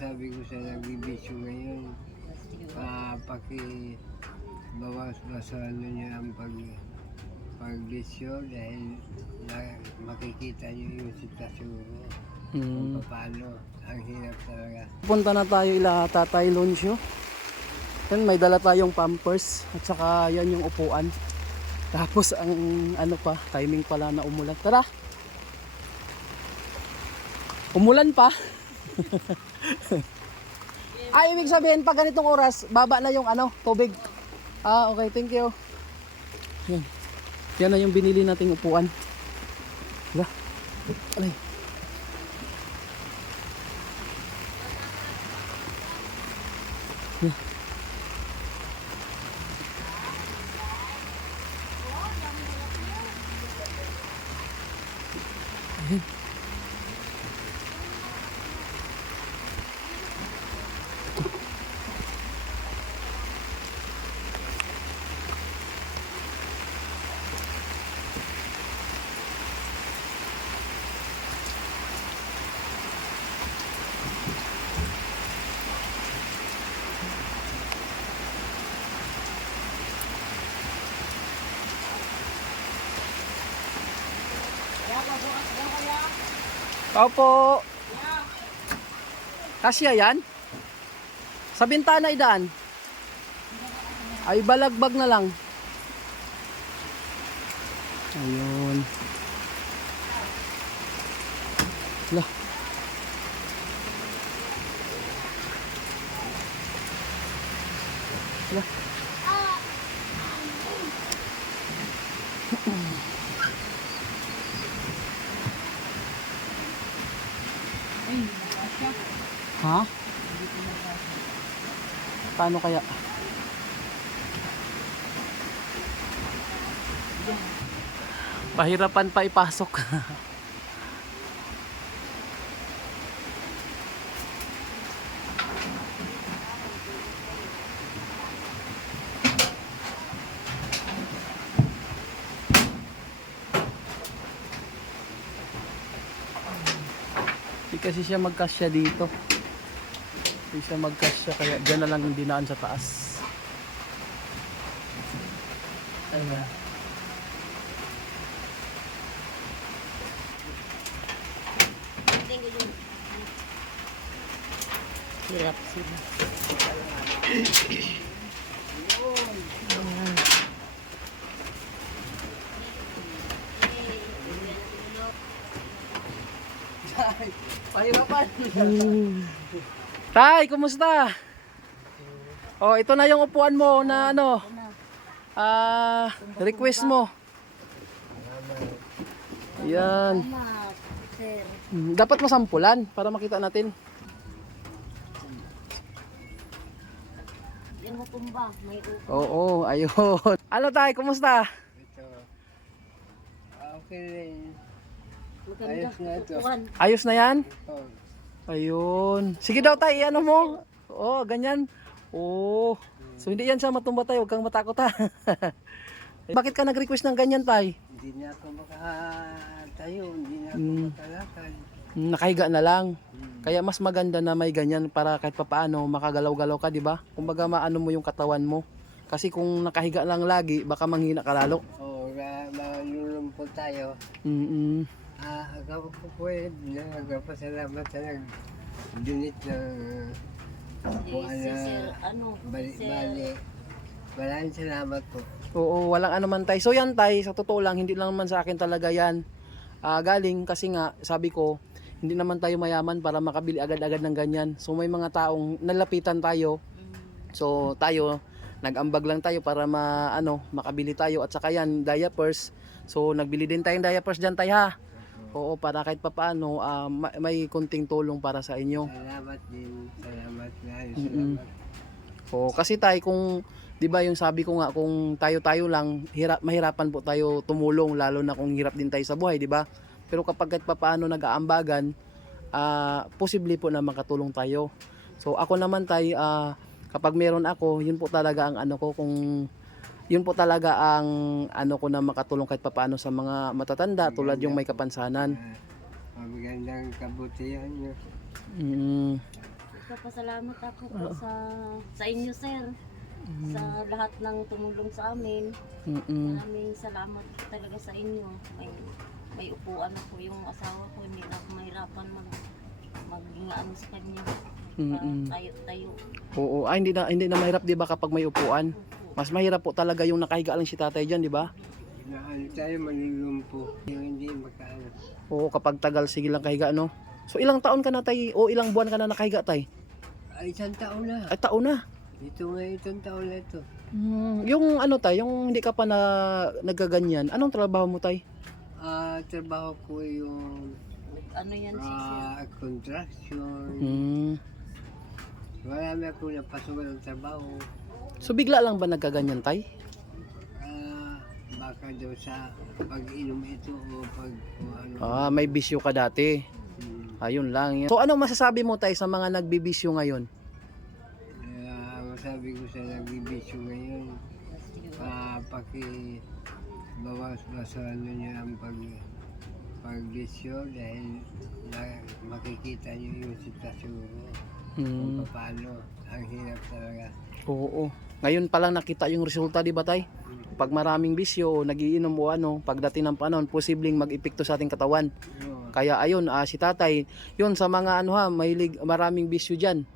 sabi ko sa nagbibisyo ngayon, bawas-bawasan niya ang pagbisyo dahil makikita niyo yung sitwasyon ko. Kung paano, ang hirap talaga. Punta na tayo ila Tatay Loncio. Yan, may dala tayong pampers at saka yan yung upuan. Tapos ang timing pala na umulan. Tara! Umulan pa. Ay, ibig sabihin pag ganitong oras, baba na yung tubig. Okay, thank you. Yan. Yan na yung binili nating upuan. Diba? Alay. Yan. Ayan. Opo. Kasya yan? Sa bintana idaan? Ay balagbag na lang. Ayun. Lah. Lah. Ha? Paano kaya? Pahirapan pa ipasok. Hindi kasi siya magkasya dito. Hindi siya magkasya kaya dyan na lang yung dinaan sa taas. Ayan. Hirap sila. Pahirapan. Tay, kumusta? Oh, ito na yung upuan mo na request mo. Ayan. Dapat masampulan para makita natin. Yung hukumba, may upo. Oo, ayun. Ano tay, kumusta? Ito, okay rin. Maganda. Ayos na ito. Upuan. Ayos na yan? Oh, Ayun. Sige daw tay, ano mo? Oo, ganyan. Oo. So hindi yan siya matumba tayo, huwag kang matakot ha. Bakit ka nag-request ng ganyan tay? hindi na ako makatayo, hindi na ako makalakad. Nakahiga na lang. Kaya mas maganda na may ganyan para kahit papaano makagalaw-galaw ka, di ba? Kumbaga maano mo yung katawan mo. Kasi kung nakahiga lang lagi, baka manghina ka lalo. Oo, malulumpot tayo. Ako po pwede na nagpapasalamat sa nag-donate ng upuan na balik-balik. Maraming salamat po. Oo, walang ano man tay. So yan tay, sa totoo lang, hindi lang naman sa akin talaga yan. Galing kasi nga, sabi ko, hindi naman tayo mayaman para makabili agad-agad ng ganyan. So may mga taong nalapitan tayo. So tayo, nag-ambag lang tayo para makabili tayo. At saka yan, diapers. So nagbili din tayong diapers dyan tay ha. Oo, para kahit papaano may kunting tulong para sa inyo. Salamat din. Salamat na. Salamat. Oo, kasi tay kung 'di ba yung sabi ko nga kung tayo-tayo lang, mahirapan po tayo tumulong lalo na kung hirap din tayo sa buhay, 'di ba? Pero kapag kahit papaano nag-aambagan, posible po na makatulong tayo. So ako naman tay, kapag meron ako, yun po talaga ang yun po talaga ang ko na makatulong kahit papaano sa mga matatanda tulad yung may kapansanan. Magandang kabutihan nyo. Nagpapasalamat ako po sa inyo, sir. Sa lahat ng tumulong sa amin. Maraming salamat talaga sa inyo. May upuan ako yung asawa ko. Hindi na ako mahirapan mag-ano sa kanya. Tayo-tayo. Oo, hindi na mahirap 'di ba kapag may upuan. Mas mahirap po talaga yung nakahiga lang si tatay diyan, 'di ba? Na ano tayo, malulumpo. Yung hindi makaano. Oo, kapag tagal sige lang kahiga, no. So ilang taon ka na tay o ilang buwan ka na nakahiga tay? Ay, isang taon na. Ay taon na. Ito nga itong taon na ito. Yung ano tay, yung hindi ka pa na nagaganyan. Anong trabaho mo tay? Trabaho ko yung Ano yan, sir? construction. Marami ako napasok ng trabaho. So bigla lang ba nagkaganyan tay? Baka daw sa pag-inom ito o pag o ano. May bisyo ka dati. Ayun lang. So ano masasabi mo tay sa mga nagbibisyo ngayon? Masabi ko sa nagbibisyo ngayon, bawas-bawasan nyo niya ang pagbisyo dahil makikita nyo yung sitwasyon ko. Kung paano, ang hirap talaga. Oo. Ngayon pa lang nakita yung resulta, di ba tay? Pag maraming bisyo, nagiinom o ano, pagdating ng panahon, posibleng mag-epekto sa ating katawan. Kaya ayun, si tatay, yun sa mga maraming bisyo dyan.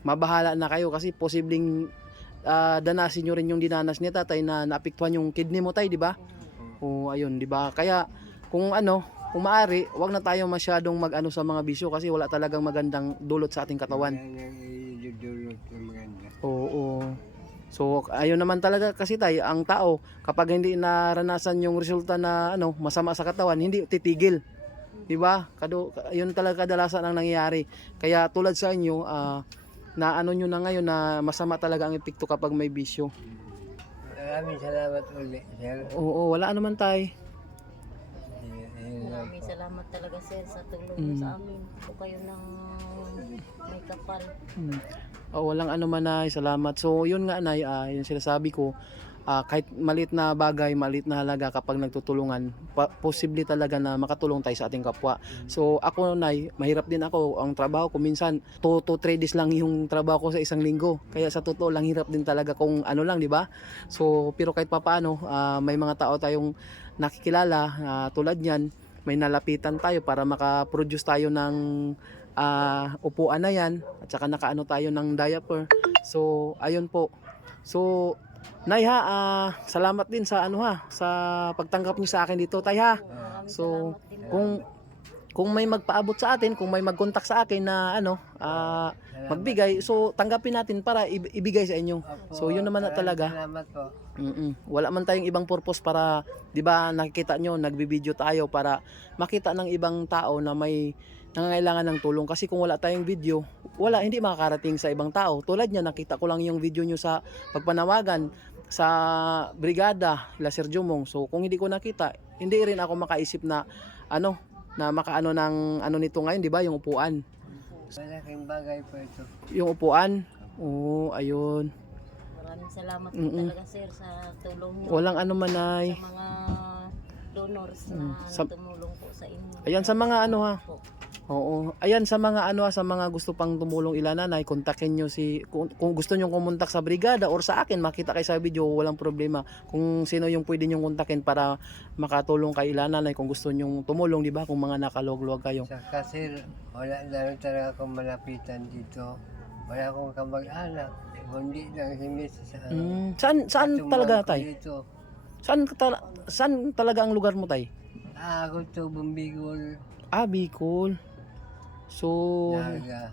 Mabahala na kayo kasi posibleng danasin nyo rin yung dinanas ni tatay na naapektuhan yung kidney mo tay, di ba? O ayun, di ba? Kaya kung maaari, wag na tayo masyadong mag-ano sa mga bisyo kasi wala talagang magandang dulot sa ating katawan. Yan yung idudulot ng maganda. Oo. So ayun naman talaga kasi tayo, ang tao kapag hindi naranasan yung resulta na masama sa katawan, hindi titigil. 'Di ba? Yun talaga kadalasan ang nangyayari. Kaya tulad sa inyo, na nyo na ngayon na masama talaga ang epekto kapag may bisyo. Maraming salamat ulit, sir. Oo, wala naman tayo. Maraming salamat talaga, sir, sa tulong niyo sa amin. Po kayo ng may kapal. Walang anuman nay, salamat. So yun nga nay, yung sinasabi ko, kahit maliit na bagay, maliit na halaga kapag nagtutulungan, posible talaga na makatulong tayo sa ating kapwa. So ako nay, mahirap din ako ang trabaho ko minsan 2 to 3 days lang yung trabaho ko sa isang linggo. Kaya sa totoo lang hirap din talaga kung lang, di ba? So pero kahit papaano, may mga tao tayong nakikilala tulad niyan, may nalapitan tayo para maka-produce tayo ng upuan na yan at saka nakaano tayo ng diaper. So ayun po. So nay salamat din sa sa pagtanggap niyo sa akin dito tay ha. So kung may magpaabot sa atin, kung may mag-contact sa akin na magbigay, so tanggapin natin para ibigay sa inyo. So yun naman na talaga. Salamat po. Wala man tayong ibang purpose para, 'di ba, nakikita nyo, nagbibideo tayo para makita ng ibang tao na may nangangailangan ng tulong. Kasi kung wala tayong video, hindi makakarating sa ibang tao. Tulad niya, nakita ko lang yung video nyo sa pagpanawagan sa brigada la Sir Jumong. So kung hindi ko nakita, hindi rin ako makaisip na na makaano ng nito ngayon, 'di ba, yung upuan. Malaking bagay po ito. Yung upuan. Oo, ayun. Maraming salamat po talaga, sir, sa tulong niyo. Walang anuman nay. Sa mga donors na tumulong po sa inyo. Ayan sa mga Oo. Ayan sa mga sa mga gusto pang tumulong nanay, kontakin nyo kung gusto nyo kumontak sa brigada or sa akin, makita kayo sa video, walang problema. Kung sino yung pwede nyo kontakin para makatulong kay nanay kung gusto nyo tumulong, di ba? Kung mga nakalugluwag kayo. Kasi wala na rin talaga akong malapitan dito. Wala akong kamag-anak. Hindi lang si Mrs. Saan talaga tay? Dito. Saan talaga ang lugar mo tay? Ako to, Bumbigol. Bicol. So, Naga.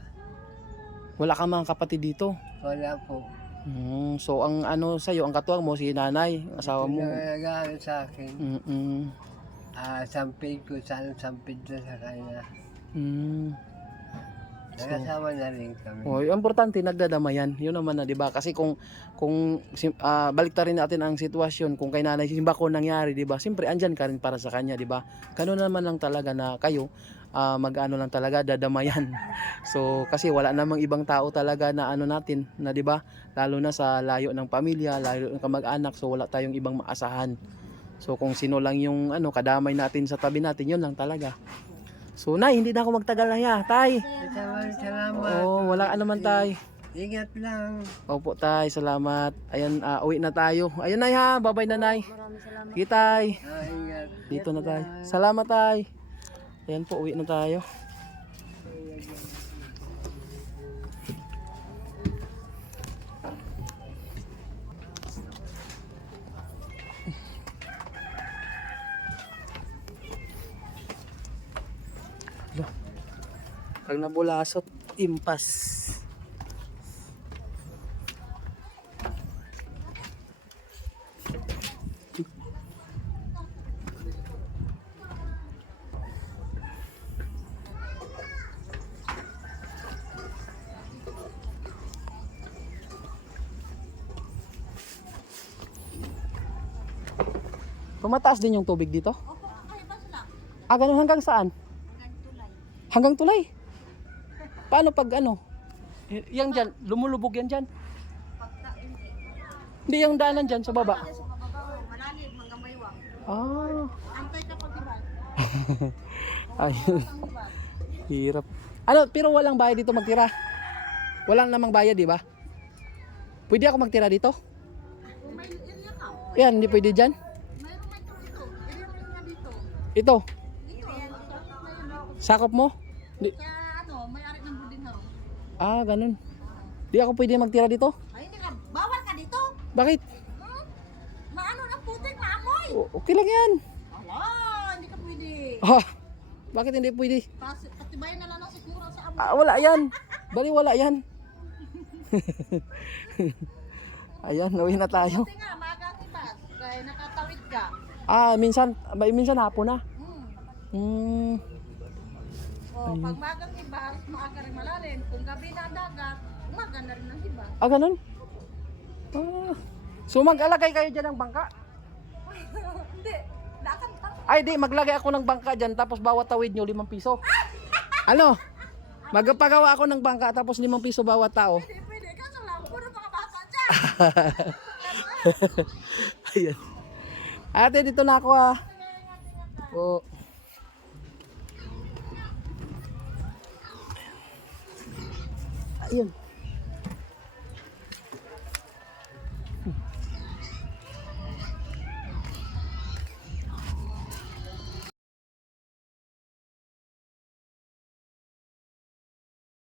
wala ka mga kapatid dito? Wala po. So, ang sa'yo, ang katuwang mo, si nanay, asawa mo. Nagagaano sa akin. Sampid ko, sampid na sa kanya. Nagkasama na rin kami. Importante nagdadamayan. Yun naman na, 'di ba? Kasi kung baliktarin natin ang sitwasyon, kung kay nanay simba ko nangyari, 'di ba? Siyempre andyan ka rin para sa kanya, 'di ba? Ganoon naman lang talaga na kayo mag-ano lang talaga dadamayan. So kasi wala namang ibang tao talaga na natin, na 'di ba? Lalo na sa layo ng pamilya, layo ng kamag-anak, so wala tayong ibang maasahan. So kung sino lang yung kadamay natin sa tabi natin, yun lang talaga. So Nay, hindi na ako magtagal na ya, Tay. Salamat. Oo, wala ka naman, Tay. Ingat lang. Opo, Tay, salamat. Ayan, uwi na tayo. Ayun, Nay ha, bye-bye na, Nay. Maraming salamat. Sige, Tay. Ingat. Dito na tayo. Salamat, Tay. Ayan po, uwi na tayo. Pag nabulasot, impas. Tumataas din yung tubig dito? Opo, ay ba sila? Ah, ganun hanggang saan? Hanggang tulay. Hanggang tulay? Paano pag ano? Yang dyan, lumulubog yan dyan. Pagka hindi. Hindi yung daanan dyan sa baba. Sa mababaw, malalim, hanggang baywang. Ah. Antay ka pag iba. Ay, Ang iba. hirap. Ano, pero walang bayad dito magtira? Walang namang bayad, di ba? Pwede ako magtira dito? May area ka. Yan, hindi pwede dyan. Mayroon may dito. Area nga dito. Ito, Dito. sakop mo? Di, Kaya ano, may-ari ng boarding house. ah, ganun. Di ako pwede magtira dito? Ay, hindi ka. Bawal ka dito. Bakit? Hmm? Maano ng putik, maamoy. Okay lang yan. Ala, hindi ka pwede. Ah, bakit hindi pwede? Patibayan na lang ng sikmura sa amo. Ah, wala yan. Bali, wala yan. Ayan, uwi na tayo. Buti nga, maagang ibas. Kaya nakatawid ka. Ah, minsan hapon na. Hmm. Hmm. O, pag maagang ibas, maaga rin malalim. Kung gabi na ang dagat, umaga na rin ang ibas. Ah, ganun? Ah. So mag-alagay kayo dyan ng bangka? Hindi. Lakad pa. Ay di, maglagay ako ng bangka dyan tapos bawat tawid nyo 5 piso. Ano? Magpagawa ako ng bangka tapos 5 piso bawat tao. Hindi pwede. Kaso lang, puro mga bata dyan. Ayan. Ate, dito na ako ah. Oh. Ayun.